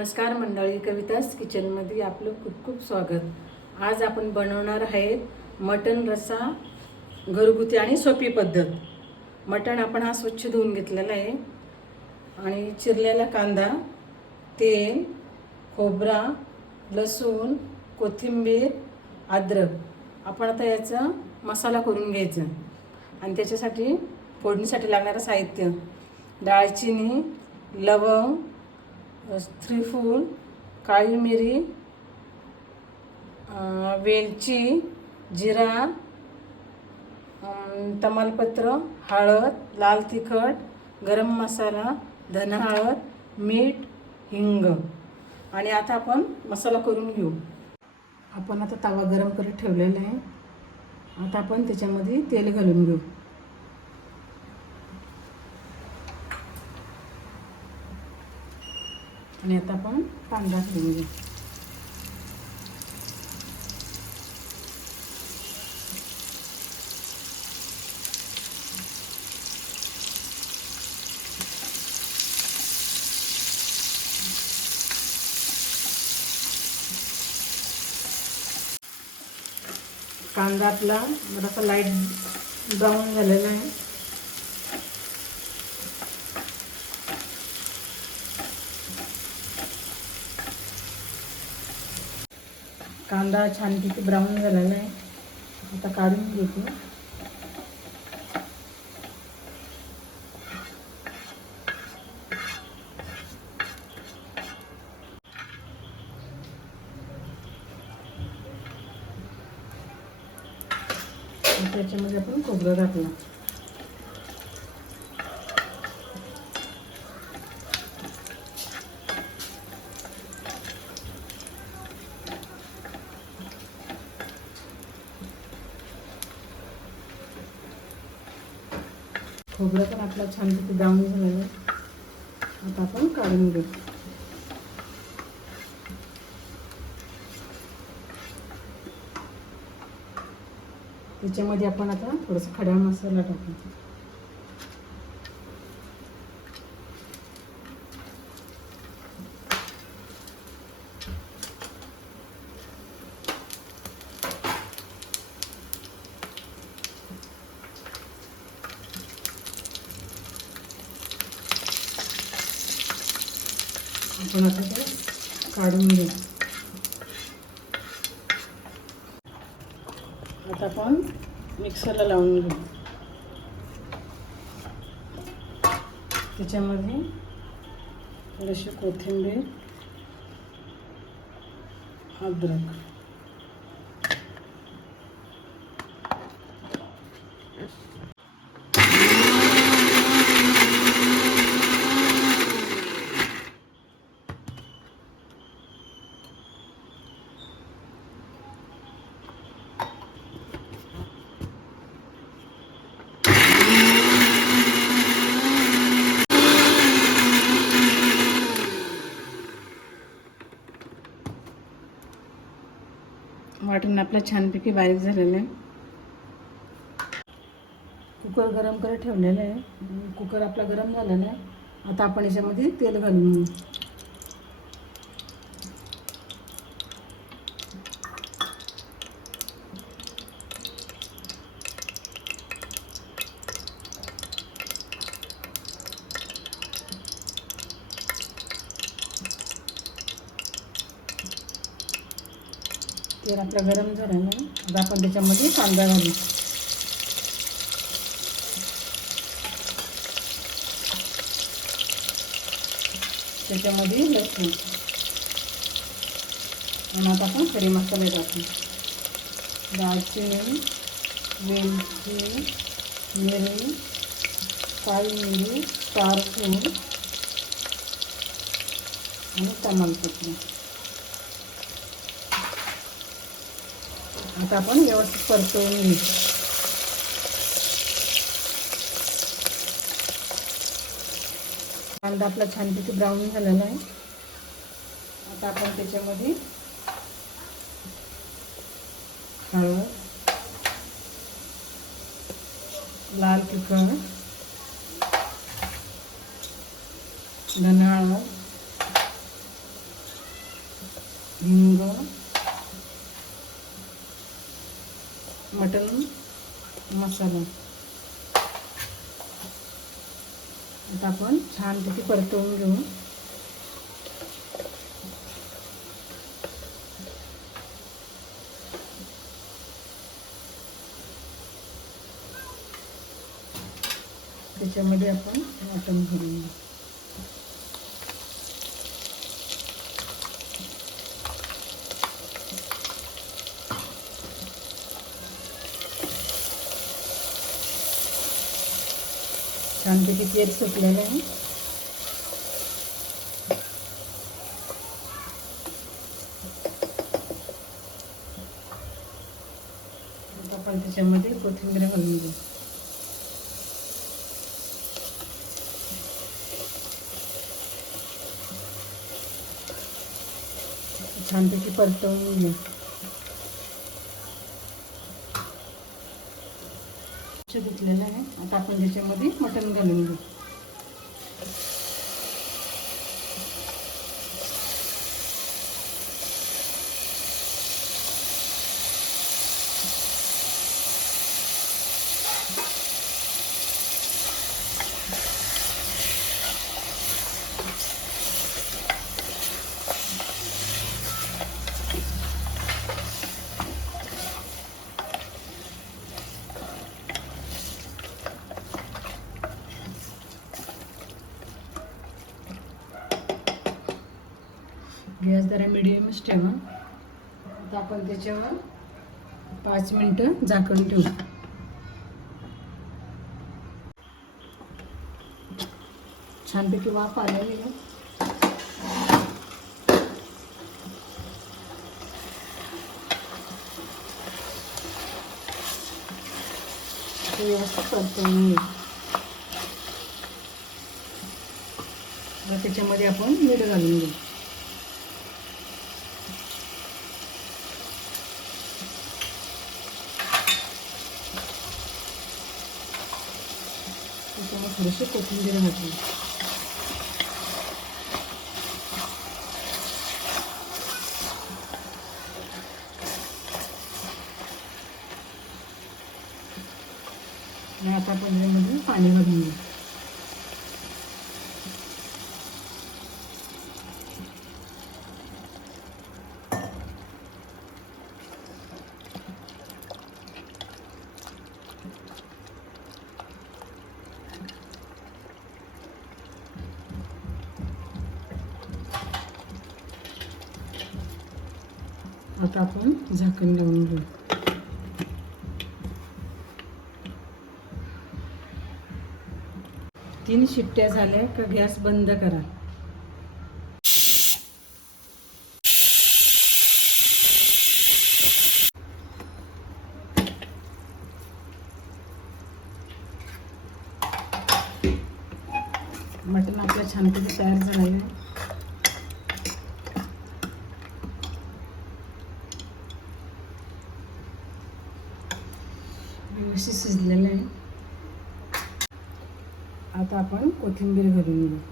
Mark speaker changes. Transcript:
Speaker 1: नमस्कार मंडळी कवितास किचनमध्ये आपलं खूप खूप स्वागत. आज आपण बनवणार आहेत मटण रस्सा घरगुती आणि सोपी पद्धत. मटण आपण हा स्वच्छ धुवून घेतलेला आहे. आणि चिरलेला कांदा तेल खोबरा लसूण कोथिंबीर अद्रक. आपण आता याचा मसाला करून घ्यायचा. आणि त्याच्यासाठी फोडणीसाठी लागणारं साहित्य. दालचिनी लवंग श्रीफूल काळी मिरी वेलची जिरा तमालपत्र हळद लाल तिखट गरम मसाला धन हळद मीठ हिंग. आणि आता आपण मसाला करून घेऊ. आपण आता तवा गरम करत ठेवलेला आहे. आता आपण त्याच्यामध्ये तेल घालून घेऊ. आणि आता आपण कांदा घालून घेऊ. कांदा आपला जरासा लाइट ब्राऊन झालेला आहे. कांदा छानपैकी ब्राऊन झालेला आहे. आता काढून घेते. त्याच्यामध्ये आपण खोबरं घातलं. खोबरं पण आपलं छानपैकी ब्राऊन झालेलं आहे. आता आपण काढून घेऊ. त्याच्यामध्ये आपण आता थोडंसं खडा मसाला टाकू. आपण आता ते काढून घेऊ आता आपण मिक्सरला लावून घेऊ. त्याच्यामध्ये थोडीशी कोथिंबीर अद्रक. वाटून आपला छानपैकी बारीक झालेलं आहे. कुकर गरम करत ठेवलेलं आहे. कुकर आपला गरम झालेला आहे आता आपण याच्यामध्ये तेल घालून तेल आपलं गरम झालं ना आता आपण त्याच्यामध्ये कांदा घालू. त्याच्यामध्ये लसूण. आणि आता आपण खडे मसाले टाकू. दालचिनी वेलची मिरी काळी मिरी तारफूल आणि तमालपत्र. आता आपण व्यवस्थित परतवून घेऊ कांदा आपला छानपैकी ब्राऊन झालेला आहे. आता आपण त्याच्यामध्ये हळद लाल तिखट धनाळ हिंग मटन मसाला. आता आपण छानपैकी परतवून घेऊ. त्याच्यामध्ये आपण मटण घालून घेऊ. छानपैकी तेल सुटलेलं आहे आपण त्याच्यामध्ये कोथिंबीर घालून घेऊ. छानपैकी परतवून घेऊ. घेतलेलं आहे. आता आपण त्याच्यामध्ये मटण घालून घेऊ. गॅस जरा मिडियमच ठेवा. आता आपण त्याच्यावर पाच मिनटं झाकण ठेवू. छानपैकी वाफ आलेली आहे. व्यवस्थित परतवून त्याच्यामध्ये आपण मीठ घालून घेऊ त्याच्यामध्ये थोडीशी कोथिंबीर घातली. आता आपण यामध्ये पाणी घालून घेऊ आता आपण झाकण लावून घेऊ. तीन शिट्ट्या झाल्या का गॅस बंद करा. मटण आपलं छानपैकी तयार झालं आहे व्यवस्थित शिजलेलं आहे आता आपण कोथिंबीर घालून घेऊ